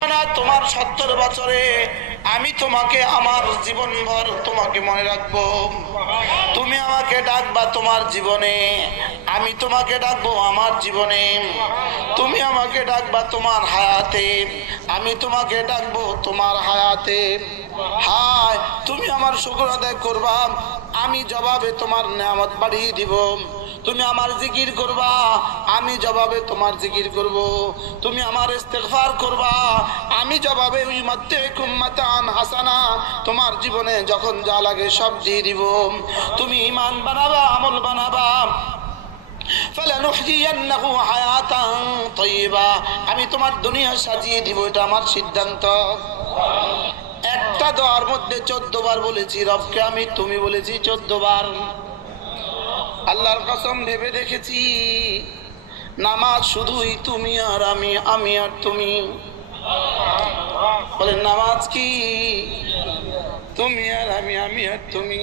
তোমার 70 বছরে আমি তোমাকে আমার জীবনভর তোমাকে মনে রাখবো। তুমি আমাকে ডাকবা তোমার জীবনে, আমি তোমাকে ডাকবো আমার জীবনে। তুমি আমাকে ডাকবা তোমার হায়াতে, আমি তোমাকে ডাকবো তোমার হায়াতে। হায়, তুমি আমার শুকর আদায় করবা, আমি জবাবে তোমার নেয়ামত বাড়িয়ে দিব। তুমি আমার জিকির করবা, আমি জবাবে তোমার জিকির করব। তুমি আমার ইস্তেগফার করবা, আমি জবাবে উম্মাতুকুম মাতান হাসানা, তোমার জীবনে যখন যা লাগে সব দিয়ে দিব। তুমি ঈমান বানাবা, আমল বানাবা। ফালানুহইয়ান্নাহু হায়াতান তাইয়্যিবা, আমি তোমার দুনিয়া সাজিয়ে দিব, এটা আমার সিদ্ধান্ত। একটা দোয়ার মধ্যে 14 বার বলেছি রবকে আমি, তুমি বলেছি 14 বার। আল্লাহর কসম ভেবে দেখেছি, নামাজ শুধুই তুমি আর আমি, আমি আর তুমি। বলেন নামাজ কি? তুমি আর আমি, আমি আর তুমি।